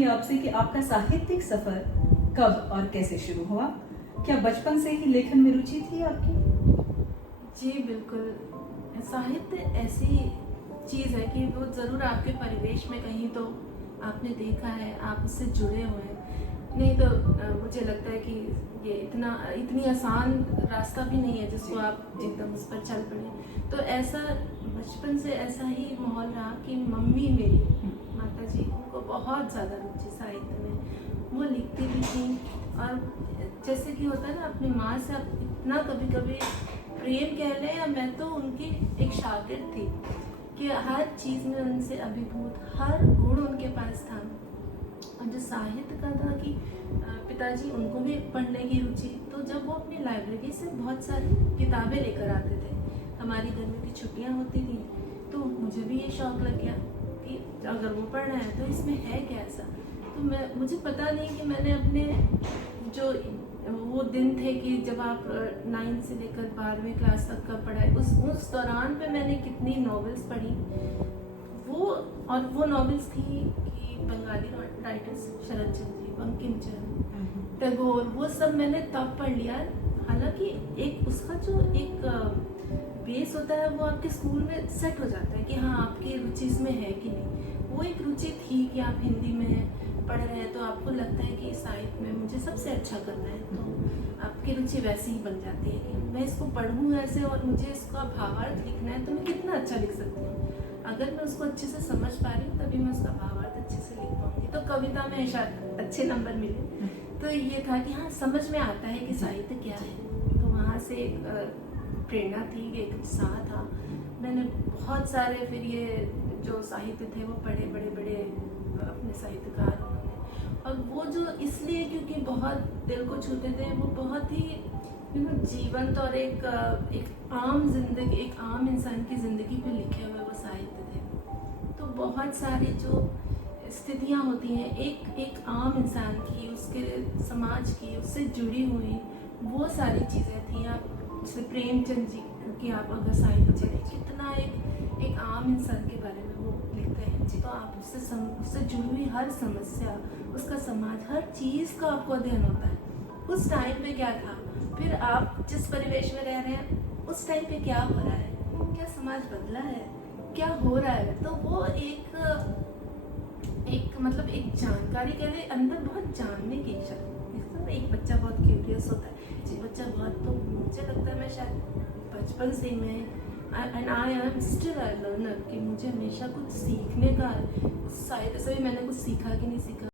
चाहूंगी आपसे कि आपका साहित्यिक सफर कब और कैसे शुरू हुआ? क्या बचपन से ही लेखन में रुचि थी आपकी? जी बिल्कुल। साहित्य ऐसी चीज़ है कि वो ज़रूर आपके परिवेश में कहीं तो आपने देखा है, आप उससे जुड़े हुए हैं। नहीं तो मुझे लगता है कि ये इतनी आसान रास्ता भी नहीं है जिसको आप एकदम उस पर चल पड़े। तो ऐसा बचपन से ऐसा ही माहौल रहा कि मम्मी मेरी माता जी, उनको बहुत ज़्यादा रुचि साहित्य में। वो लिखती भी थी और जैसे कि होता है ना, अपनी माँ से आप इतना कभी कभी प्रेम कह लें, या मैं तो उनकी एक शागिर्द थी कि हर चीज़ में उनसे अभिभूत, हर गुण उनके पास था। और जो साहित्य का था कि पिताजी उनको भी पढ़ने की रुचि, तो जब वो अपनी लाइब्रेरी से बहुत सारी किताबें लेकर आते थे, हमारी गर्मी की छुट्टियां होती थी, तो मुझे भी ये शौक़ लग गया कि अगर वो पढ़ रहा है तो इसमें है क्या ऐसा। तो मुझे पता नहीं कि मैंने अपने जो वो दिन थे कि जब आप 9 से लेकर 12वीं क्लास तक का पढ़ाई, उस दौरान पे मैंने कितनी नॉवेल्स पढ़ी। वो नॉवेल्स थी कि बंगाली राइटर्स शरद चंद्र जी, बंकिम चंद्र, टैगोर, वो सब मैंने तब पढ़ लिया। हालांकि एक उसका जो एक बेस होता है वो आपके स्कूल में सेट हो जाता है कि हाँ आपकी रुचि इसमें है कि नहीं। वो एक रुचि थी कि आप हिंदी में पढ़ रहे हैं तो आपको लगता है कि साहित्य में मुझे सबसे अच्छा करना है, तो आपकी रुचि वैसी ही बन जाती है कि मैं इसको पढ़ूँ ऐसे और मुझे इसका भावार्थ लिखना है तो मैं कितना अच्छा लिख सकती हूँ। अगर मैं उसको अच्छे से समझ पा रही हूँ तभी मैं उसका भावार्थ अच्छे से लिख पाऊंगी, तो कविता में शायद अच्छे नंबर मिले। तो ये था कि हाँ समझ में आता है कि साहित्य क्या है। तो वहाँ से एक प्रेरणा थी, एक उत्साह था। मैंने बहुत सारे फिर ये जो साहित्य थे वो पढ़े, बड़े बड़े अपने साहित्यकार उन्होंने। और वो जो इसलिए क्योंकि बहुत दिल को छूते थे, वो बहुत ही जीवंत और एक आम जिंदगी, एक आम इंसान की जिंदगी पे लिखे हुए वो साहित्य थे। तो बहुत सारी जो स्थितियाँ होती हैं एक आम इंसान की, उसके समाज की, उससे जुड़ी हुई वो सारी चीज़ें थी। आप जैसे प्रेमचंद जी की आप अगर साहित्य पढ़ें, कितना एक आम इंसान के बारे में वो लिखते हैं, तो आप उससे जुड़ी हुई हर समस्या, उसका समाज, हर चीज़ का आपको अध्ययन होता है। उस टाइम पे क्या था, फिर आप जिस परिवेश में रह रहे हैं उस टाइम पे क्या हो रहा है, क्या समाज बदला है, क्या हो रहा है। तो वो एक मतलब एक जानकारी कह रहे, अंदर बहुत जानने की इच्छा थी। एक बच्चा बहुत क्यूरियस होता है, जी बच्चा बहुत, तो मुझे लगता है मैं शायद बचपन से मैं and I am still a learner कि मुझे हमेशा कुछ सीखने का, साहित्य से भी मैंने कुछ सीखा कि नहीं सीखा।